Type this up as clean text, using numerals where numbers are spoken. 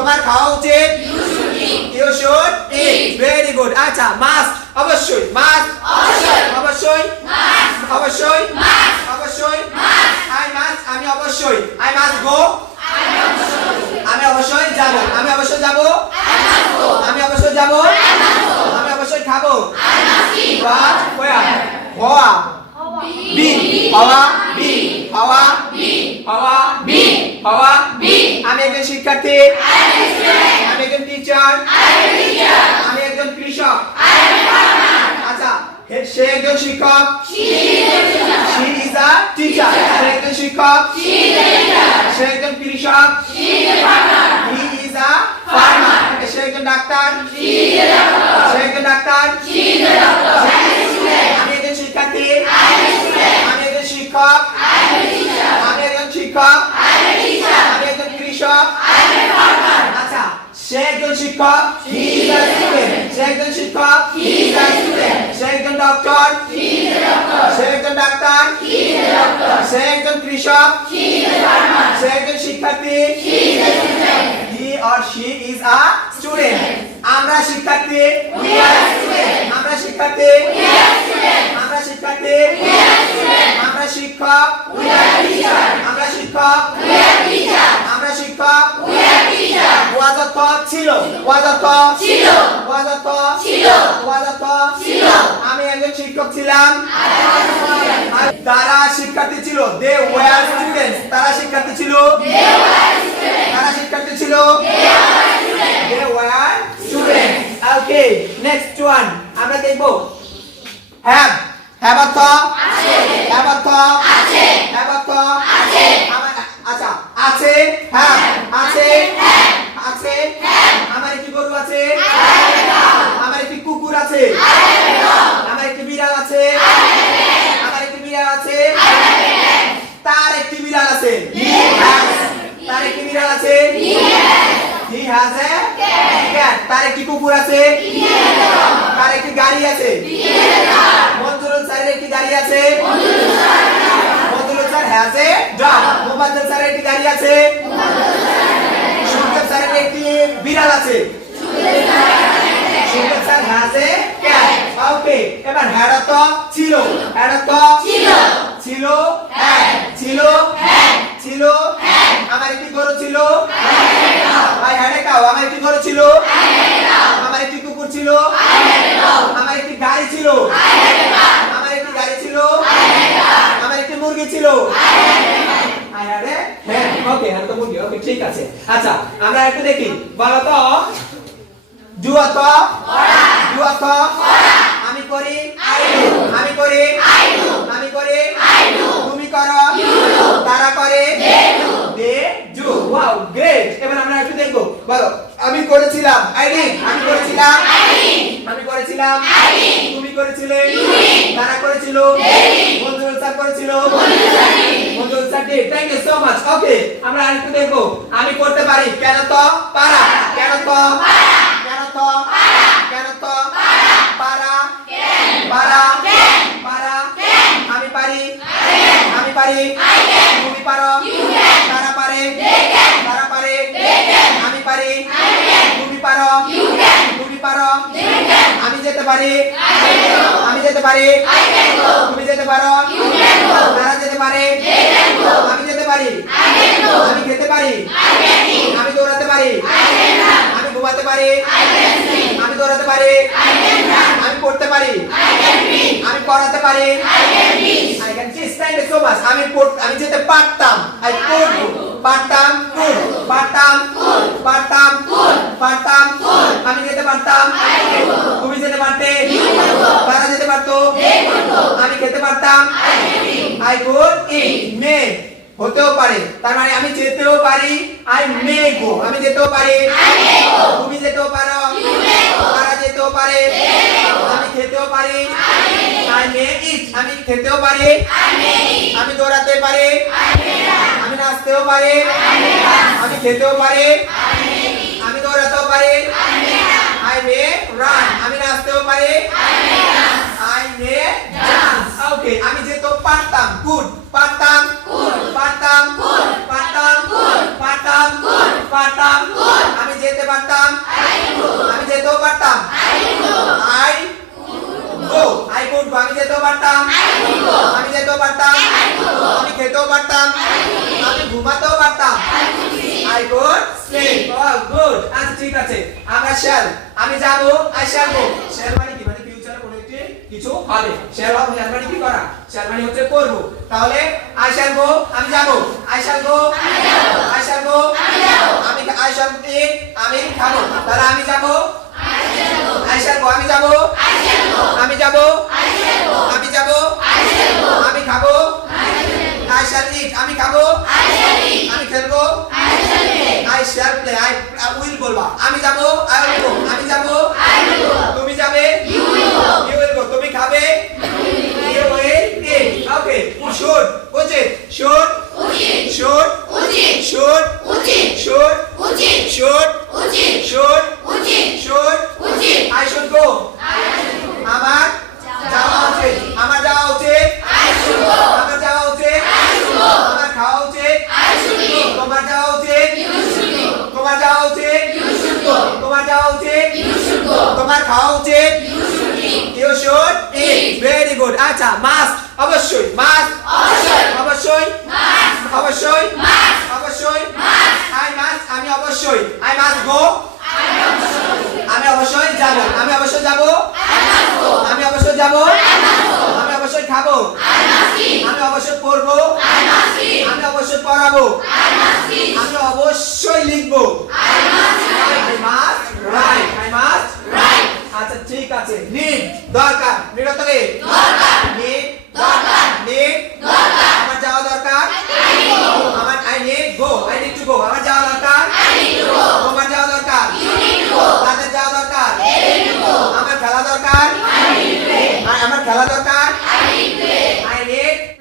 তোমার খাওয়া উচিত you should eat very good আচ্ছা must অবশ্যই must অবশ্যই অবশ্যই অবশ্যই I must আমি অবশ্যই I must go আমি অবশ্যই যাব আমি অবশ্যই যাব আমি অবশ্যই যাব আমি অবশ্যই খাবো but where হওয়া be হওয়া be হওয়া হওয়া হওয়া আমি একজন শিক্ষার্থী আমি একজন টিচার আমি একজন কৃষক আচ্ছা সে একজন শিক্ষক she is a teacher সে একজন শিক্ষক সে একজন কৃষক he is a farmer সে একজন ডাক্তার সে একজন ডাক্তার আমি একজন শিক্ষার্থী আমি একজন শিক্ষক আমি একজন শিক্ষক আমি একজন কৃষক আচ্ছা সে একজন শিক্ষক he is a student সে একজন শিক্ষক he is a student সে একজন doctor he is a doctor সে একজন doctor he is a doctor সে একজন কৃষক he is a farmer সে একজন শিক্ষার্থী he is a student he or she is a student আমরা শিক্ষার্থী we are students আমরা শিক্ষার্থী we are students আমরা শিক্ষার্থী we are students আমরা শিক্ষক we are teacher আমরা শিক্ষক we are teacher আমরা শিক্ষক we are teacher ওয়াজাত ছিল ওয়াজাত ছিল ওয়াজাত ছিল ওয়াজাত ছিল আমি একজন শিক্ষক ছিলাম তারা শিক্ষার্থী ছিল they were students তারা শিক্ষার্থী ছিল they were students তারা শিক্ষার্থী ছিল they were students okay next one আমরা দেখব have অর্থ আছে have অর্থ আছে have অর্থ আছে আচ্ছা আছে have আছে আছে আমার একটি গরু আছে আমার একটি কুকুর আছে আমার একটি বিড়াল আছে আমার একটি বিড়াল আছে তার একটি বিড়াল আছে তার একটি বিড়াল আছে he has a cat তার একটি কুকুর আছে তার একটি গাড়ি আছে মঞ্জুরুল স্যারের একটি গাড়ি আছে Manjurul sir has a dog মোবাজ্জেল স্যারের একটি গাড়ি আছে সুজেব স্যারের একটি বিড়াল আছে সুজেব স্যার has a cat ওকে এবার had অর্থ ছিল had অর্থ ছিল ছিল ছিল ছিল আমার একটি গরু ছিল I had a cow আমার একটি গরু ছিল আমার একটি কুকুর ছিল আমার একটি গাড়ি ছিল আমার একটি গাড়ি ছিল আমার একটি মুরগি ছিল I had a hen ওকে আর তো মুরগি ওকে ঠিক আছে আচ্ছা আমরা একটু দেখি বলো তো do অর্থ করা do অর্থ করা আমি করি I do আমি করি I do আমি করি I do তুমি করো you do তারা করে they do wow great এবার আমরা একটু দেখব বলো আমি করেছিলাম I did আমি করেছিলাম I did আমি করেছিলাম I did তুমি করেছিলে you did তারা করেছিল they did মঞ্জুরুল স্যার করেছিল Manjurul sir did thank you so much ওকে আমরা আরেকটু দেখব আমি করতে পারি কেন তো পারা কেন তো পারা কেন তো পারা কেন তো পারা পারা পারা আমি পারি আমি পারি তুমি পারো তারা পারে তারা পারে আমি পারি তুমি পারো তুমি পারো আমি যেতে পারি আমি যেতে পারি তুমি যেতে পারো তারা যেতে পারে আমি যেতে পারি আমি খেতে পারি আমি দৌড়াতে পারি আমি ঘুমাতে পারি আমি দৌড়াতে পারি আমি পড়তে পারি আমি পড়াতে পারি I can teach thank you so much আমি যেতে পারতাম I could পারতাম could পারতাম পারতাম পারতাম আমি যেতে পারতাম তুমি যেতে পারতে তারা যেতে পারতো আমি খেতে পারতাম I could eat may হতেও পারে তার মানে আমি যেতেও পারি I may go আমি যেতেও পারি তুমি যেতেও পারো তারা যেতেও পারে আমি খেতেও পারি I may eat আমি খেতেও পারি আমি দৌড়াতে পারি আমি নাচতেও পারি আমি খেতেও পারি আমি দৌড়াতেও পারি I may run আমি নাচতেও পারি I may dance ওকে আমি যেতেও পারতাম could পারতাম পারতাম পারতাম পারতাম পারতাম আমি যেতেও পারতাম, আমি যেতেও পারতাম, আমি খেতেও পারতাম, আমি ঘুমাতেও পারতাম। I could sleep. Oh, good. আচ্ছা ঠিক আছে। আমরা shall, আমি যাব, I shall go. shall মানে কি? মানে ফিউচারে কোনো একটি কিছু হবে। shall মানে কি করা? shall মানে হচ্ছে করব। তাহলে I shall go, আমি যাব। I shall go, আমি যাব। I shall go, আমি যাব। I shall eat, আমি খাবো। তাহলে আমি যাব, I shall go, আমি যাব। আমি যাব, আমি যাব। আমি খাবো, I shall eat, আমি খাবো। আমি খেলবো, I shall play, I will বলবা। আমি যাব, I will go, আমি যাব। তুমি যাবে, you will go, তুমি খাবে, you will eat. Okay, should, উচিত, should, should, should, should, should, should, I should go. আমার যাওয়া উচিত, আমার যাওয়া উচিত, আমার যাওয়া উচিত, আমার খাওয়া উচিত, তোমার যাওয়া উচিত, তোমার যাওয়া উচিত, তোমার যাওয়া উচিত, তোমার খাওয়া উচিত, you should eat. Very good. আচ্ছা must, অবশ্যই must, অবশ্যই, অবশ্যই, অবশ্যই, I must, আমি অবশ্যই, I must go, আমি অবশ্যই যাব, আমি অবশ্যই যাব, আমি অবশ্যই যাব, আমি অবশ্যই খাবো, আমি অবশ্যই পড়বো, আমি অবশ্যই পড়াবো, আমি অবশ্যই লিখবো, I must write, I must write. আচ্ছা ঠিক আছে। need, দরকার, need অর্থ কি? need, need, আমার যাওয়া দরকার, আমার I need go, I need to go, আমার যাওয়া দরকার, তোমার যাওয়া দরকার, তাদের যাওয়া দরকার, আমার খেলা দরকার, আমার খেলা দরকার,